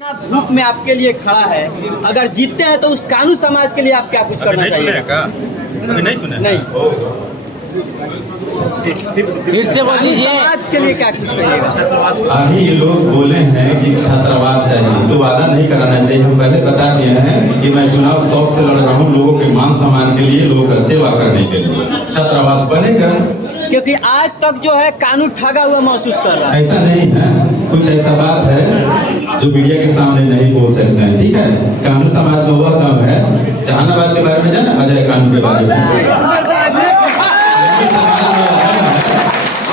धूप में आपके लिए खड़ा है, अगर जीतते हैं तो उस कानून समाज के लिए आप क्या कुछ करना चाहिए? नहीं सुने नहीं। फिर से बोल दीजिए। समाज के लिए क्या कुछ करिएगा? अभी लोग बोले हैं कि छात्रावास चाहिए, तो वादा नहीं कराना चाहिए। हम पहले बता दिए हैं कि मैं चुनाव शौक से लड़ रहा हूँ, लोगों के मान सम्मान के लिए, लोगों का सेवा करने के लिए। छात्रावास बनेगा, क्योंकि आज तक जो है कानून ठगा हुआ महसूस कर रहा है। ऐसा नहीं है, कुछ ऐसा बात है जो मीडिया के सामने नहीं बोल सकते हैं। ठीक है, कानून समाज में वह दम है। जहानाबाद के बारे में जाना, अजय कानून के बारे में,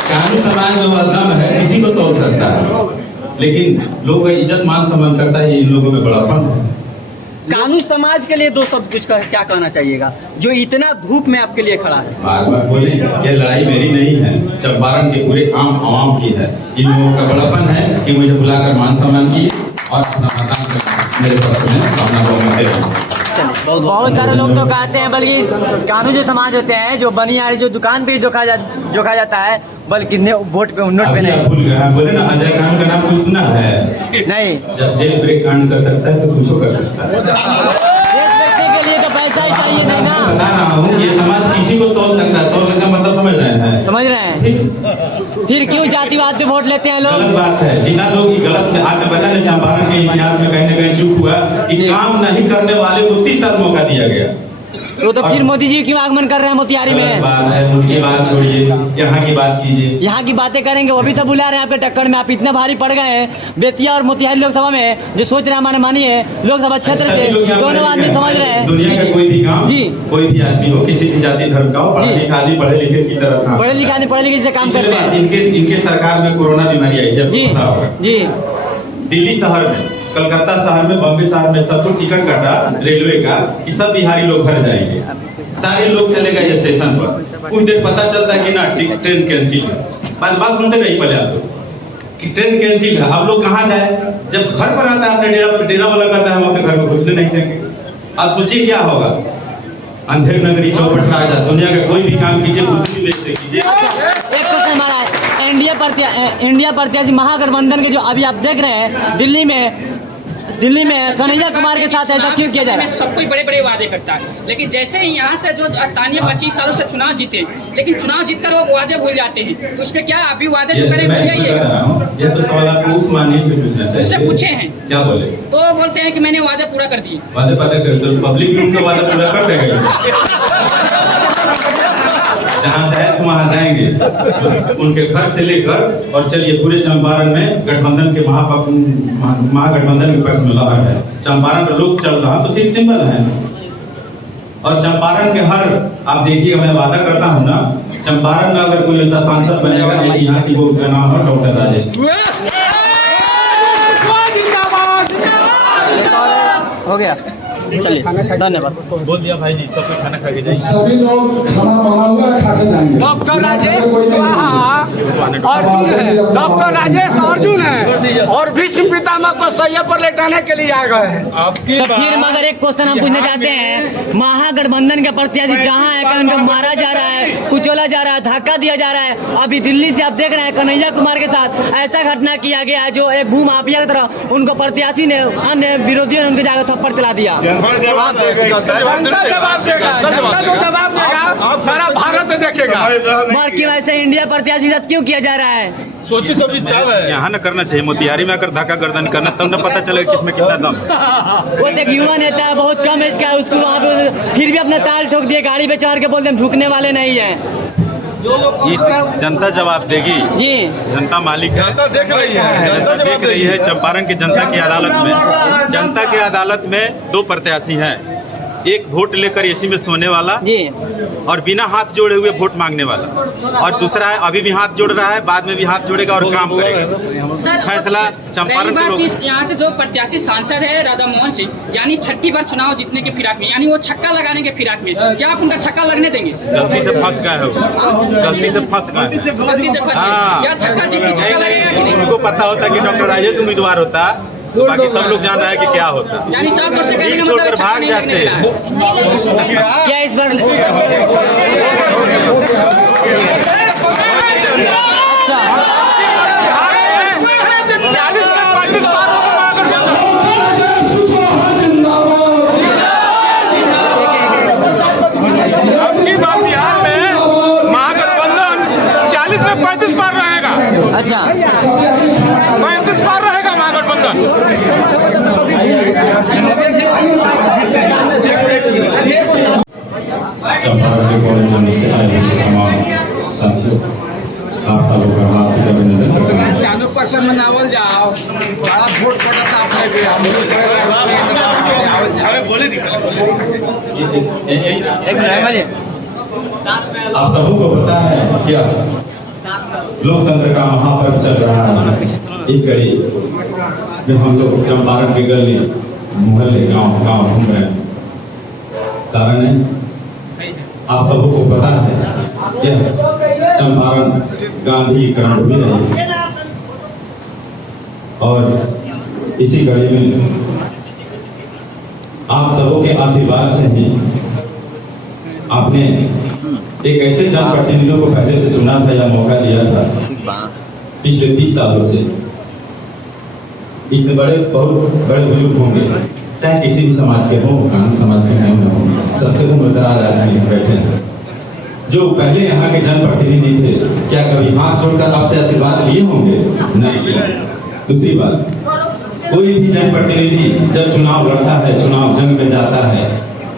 कानून समाज में वह दम है, किसी को तोड़ सकता है, लेकिन लोगों का इज्जत मान सम्मान करता है, इन लोगों में बड़ापन है। कानून समाज के लिए दो शब्द कुछ क्या कहना चाहिएगा, जो इतना धूप में आपके लिए खड़ा है? बार बार बोले, ये लड़ाई मेरी नहीं है, चंपारण के पूरे आम आवाम की है। इन लोगों का बड़ापन है कि मुझे बुलाकर मान सम्मान किए और अपना मतदान मेरे पक्ष में अपना बहुमत दे। बहुत सारे लोग तो कहते हैं, बल्कि कानून जो समाज होते हैं, जो बनियारी जो दुकान पे जोखा जाता है, बल्कि वोट पे नोट पे नहीं। भूल गया, बोले ना अजय कांड का नाम कुछ सुना है? नहीं। जब जेल ब्रेक कांड कर सकता है तो कुछ कर सकता है। देश व्यक्ति के लिए तो पैसा ही चाहिए, नहीं ना? बता रहा हूँ, ये समाज किसी को तोड़ सकता है, तोड़ने का मतलब समझ रहे हैं? समझ रहे हैं। फिर क्यों जातिवाद पे वोट लेते हैं लोग? गलत बात है। जितना लोग ये गलत में आके पता नहीं, चंपारण के इतिहास में कहीं न कहीं चुप हुआ कि काम नहीं करने वाले को 30 साल मौका दिया गया। तो फिर मोदी जी क्यों आगमन कर रहे हैं मोतिहारी में? बात है, उनकी बात छोड़िए, यहाँ की बात कीजिए। यहाँ की बातें करेंगे, वो भी तो बुला रहे हैं आपके टक्कर में। आप इतने भारी पड़ गए हैं बेतिया और मोतिहारी लोकसभा में, जो सोच रहे हैं हमारे मानिए लोकसभा क्षेत्र से दोनों आदमी समझ रहे हैं। दुनिया का कोई भी काम जी, कोई भी आदमी हो, किसी भी जाति धर्म का हो, पढ़े लिखे आदमी पढ़े लिखे की तरफ, पढ़े लिखे से काम करते हैं। इनके सरकार में कोरोना बीमारी आई है जी जी। दिल्ली शहर में, कलकत्ता शहर में, बम्बई शहर में सबको टिकट काटा रेलवे का कि सब बिहारी लोग घर जाएंगे, सारे लोग चले गए स्टेशन पर। कुछ देर पता चलता है कि ना ट्रेन कैंसिल है। बात सुनते रहिए पहले आप लोग कि ट्रेन कैंसिल है, आप लोग कहाँ जाए? जब घर पर आता है अपने डेरा वाला कहता है हम अपने घर में घुसने नहीं देंगे। आप सोचिए क्या होगा। अंधेर नगरी चौपट राजा, दुनिया का कोई भी काम कीजिए, कुछ भी बेच से कीजिए। एक क्वेश्चन हमारा है, इंडिया प्रत्याशी महागठबंधन के जो अभी आप देख रहे हैं दिल्ली में कन्हैया कुमार के साथ ऐसा क्यों किया जा रहा है? सब कोई बड़े बड़े वादे करता है, लेकिन जैसे ही यहाँ से जो स्थानीय 25 सालों से चुनाव जीते, लेकिन चुनाव जीतकर वो वादे भूल जाते हैं। तो उसमें क्या अभी वादे जो करें भूल जाइए? ये तो सवाल आपको उस माननीय से पूछना चाहिए। उससे पूछे हैं, क्या बोले? तो बोलते हैं कि मैंने वादे पूरा कर दिए। वादे कर, तो पब्लिक भी उनका वादा पूरा कर देगा। जहाँ से है वहाँ जाएंगे, उनके घर से लेकर और चलिए पूरे चंपारण में गठबंधन के महागठबंधन के पक्ष में लहर है। चंपारण में लोग चल रहा तो सिर्फ सिंबल है। और चंपारण के आप देखिएगा, मैं वादा करता हूँ ना, चंपारण में अगर कोई ऐसा सांसद बनेगा ऐतिहासिक हो, उसका नाम है डॉक्टर राजेश। हो गया, चलिए धन्यवाद। बोल दिया भाई जी, सब खाना खा के जाएंगे। सभी लोग खाना बना हुआ है, खा के जाएंगे। डॉक्टर राजेश अर्जुन है, डॉक्टर राजेश अर्जुन है और भीष्म पितामह को सैया पर लेटाने के लिए आ गए हैं। तो फिर मगर एक क्वेश्चन हम पूछना चाहते हैं, महागठबंधन के प्रत्याशी जहाँ है उनको मारा जा रहा है, कुचला जा रहा है, धक्का दिया जा रहा है। अभी दिल्ली से आप देख रहे हैं कन्हैया कुमार के साथ ऐसा घटना किया गया जो एक भूमाफिया की तरह उनको प्रत्याशी ने, अन्य विरोधियों ने उनके जाकर थप्पड़ चला दिया। जवाब देगा, सारा भारत देखेगा। और क्यों ऐसे इंडिया प्रत्याशी साथ क्यों किया जा रहा है? सोची समझी चल रहा है। यहाँ न करना चाहिए, मोतिहारी में अगर धक्का गर्दन करना तब न पता चलेगा किसमें कितना दम। वो एक युवा नेता है, बहुत कम एज का है, उसको वहाँ पे फिर भी अपना ताल ठोक दिए, गाड़ी पे चढ़ के बोलते हम झुकने वाले नहीं है। इस जनता जवाब देगी जी, जनता मालिक है, जनता देख रही है, जनता देख रही है। चंपारण की जनता की अदालत में 2 प्रत्याशी हैं, एक वोट लेकर एसी में सोने वाला जी और बिना हाथ जोड़े हुए वोट मांगने वाला, और दूसरा है अभी भी हाथ जोड़ रहा है, बाद में भी हाथ जोड़ेगा और काम करेगा। सर फैसला चंपारण के लोग। यहाँ से जो प्रत्याशी सांसद है राधा मोहन सिंह, यानी 6ठी बार चुनाव जीतने के फिराक में, यानी वो छक्का लगाने के फिराक में, क्या आप उनका छक्का लगने देंगे? गलती से फंस गए हैं, गलती से फंस गए। हाँ, क्या छक्का जीतने छक्का लगेगा कि नहीं? उनको पता होता कि डॉक्टर राजेश उम्मीदवार होता, तो बाकी सब लोग जान रहा है कि क्या होता। यानी 7 वर्ष से कहने का छोड़कर मतलब भाग जाते हैं। क्या इस बार अच्छा चंपारण के कॉलेज से आए हुए तमाम साथियों, आप सबों का हार्दिक अभिनंदन करते हैं। चालू पर्सन मनावल जाओ, बड़ा वोट कटा था आपने भी, आप सबों को पता है क्या लोकतंत्र का महापर्व चल रहा है। इस घड़ी में हम लोग चंपारण के गली मोहल्ले गांव गांव घूम रहे हैं। कारण है आप सबों को पता है यह चंपारण गांधी क्रांति रही और इसी कड़ी में आप सबों के आशीर्वाद से ही आपने एक ऐसे जनप्रतिनिधियों को पहले से चुना था या मौका दिया था पिछले 30 सालों से। इससे बहुत बड़े बुजुर्ग होंगे, चाहे किसी भी समाज के हों, कानून समाज के नहीं हों, सबसे उम्रदराज आदमी बैठे हैं जो पहले यहाँ के जनप्रतिनिधि थे। क्या कभी हाथ जोड़कर आपसे आशीर्वाद लिए होंगे? नहीं। दूसरी बात, कोई भी जनप्रतिनिधि जब चुनाव लड़ता है, चुनाव जंग में जाता है,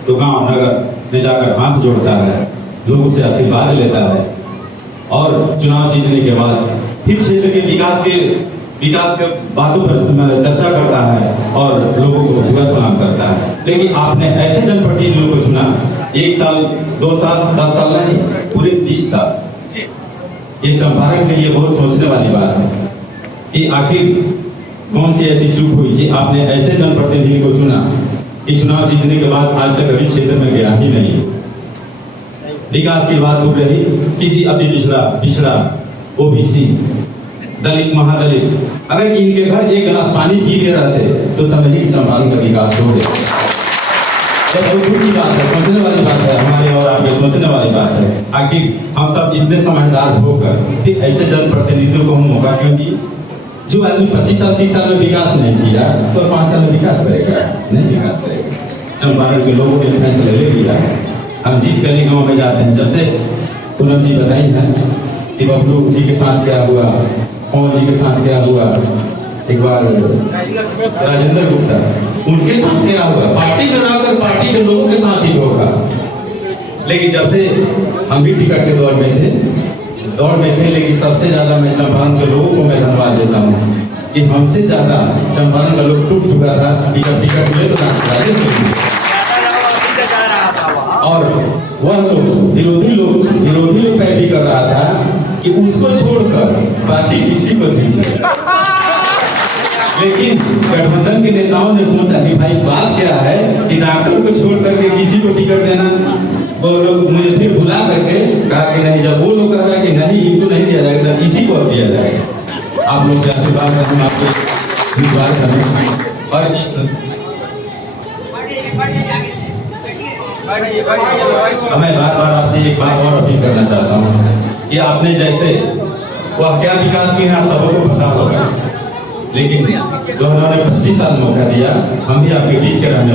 तो गांव नगर में जाकर हाथ जोड़ता है, लोगों से आशीर्वाद लेता है और चुनाव जीतने के बाद फिर क्षेत्र के विकास के बातों पर चर्चा करता है और लोगों को दुआ सलाम करता है। लेकिन आपने ऐसे जनप्रतिनिधियों को चुना, 1 साल 2 साल 10 साल नहीं, पूरे 30 साल। ये चंपारण के लिए बहुत सोचने वाली बात है कि आखिर कौन सी ऐसी चूक हुई कि आपने ऐसे जनप्रतिनिधि को चुना कि चुनाव जीतने के बाद आज तक अभी क्षेत्र में गया ही नहीं। विकास की बात दूर रही, किसी अति पिछड़ा ओबीसी दलित महादलित अगर इनके घर एक गिलास पानी पी ले रहते तो समझिए चंपारण का विकास हो गया। बहुत दूर की बात है, सोचने वाली बात है, हमारे और आपके सोचने वाली बात है। आखिर हम सब इतने समझदार होकर फिर ऐसे जनप्रतिनिधियों को हम मौका क्यों दिए? जो आदमी 25 साल 30 साल में विकास नहीं किया तो 5 साल में विकास करेगा? नहीं विकास करेगा। चंपारण के लोगों ने फैसला ले लिया। हम जिस गली गाँव में जाते हैं, जैसे पूनम जी बताई है कि बबलू जी के साथ क्या हुआ, पवन जी के साथ क्या हुआ, एक बार राजेंद्र गुप्ता उनके साथ क्या हुआ, पार्टी में रहकर पार्टी के लोगों के साथ ही धोखा। लेकिन जब से हम भी टिकट के दौर में थे, लेकिन सबसे ज्यादा मैं चंपारण के लोगों को मैं धन्यवाद देता हूँ कि हमसे ज्यादा चंपारण का लोग टूट चुका था कि जब टिकट मिले तो और वह लोग विरोधी लोग पैरवी कर रहा था कि उसको छोड़कर बाकी किसी को दीजिए। लेकिन गठबंधन के नेताओं ने सोचा कि भाई बात क्या है कि डॉक्टर को छोड़ करके किसी को टिकट देना। वो लोग मुझे फिर बुला करके कहा कि नहीं, जब वो लोग कह रहा कि नहीं इनको नहीं दिया जाएगा तो इसी को दिया जाएगा। आप लोग के आशीर्वाद हम आपको विश्वास करें और इस मैं बार आपसे एक बात और अपील करना चाहता हूँ कि आपने जैसे वह क्या विकास किए हैं आप सबों को पता होगा, लेकिन जो उन्होंने 25 साल मौका दिया, हम भी आपके बीच के रहने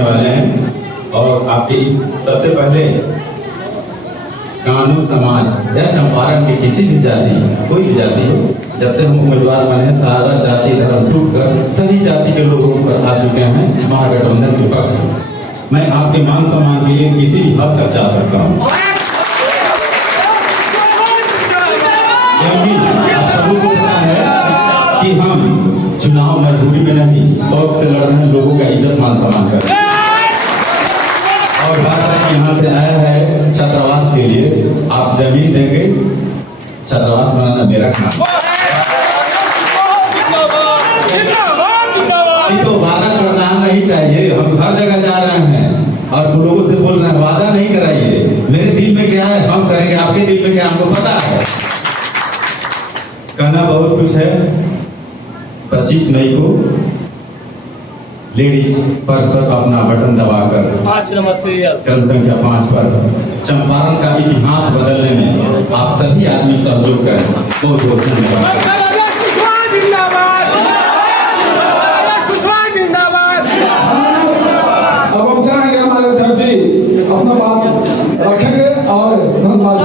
वाले हैं और आपके सबसे पहले कानून समाज या चंपारण के किसी भी जाति, कोई भी जाति हो, जब से हम उम्मीदवार बने सारा जाति धर्म टूट कर सभी जाति के लोगों पर आ चुके हैं महागठबंधन के पक्ष में। मैं आपके मान सम्मान के लिए किसी भी हद तक जा सकता हूँ, क्योंकि आप सबको पता है कि हम चुनाव मजबूरी में नहीं शौक से लड़ रहे हैं, लोगों का इज्जत मान सम्मान कर रहे हैं। और बात यहाँ से आया है छात्रावास के लिए, आप जमीन देंगे, छात्रावास बनाना मेरा काम। तो वादा करना नहीं चाहिए, हम हर जगह जा रहे हैं और लोगों से बोल रहे हैं वादा नहीं कराइए, मेरे दिल में क्या है हम करेंगे, आपके दिल में क्या हमको पता है। कहना बहुत कुछ है। 25 मई को लेडीज पर्स पर अपना बटन दबाकर 5 नंबर सीरियल क्रम संख्या 5 पर चंपारण का इतिहास बदलने में आप सभी आदमी सहयोग करें। बहुत बहुत धन्यवाद। अब हम चाहेंगे हमारे अध्यक्ष जी अपना बात रखेंगे और धन्यवाद।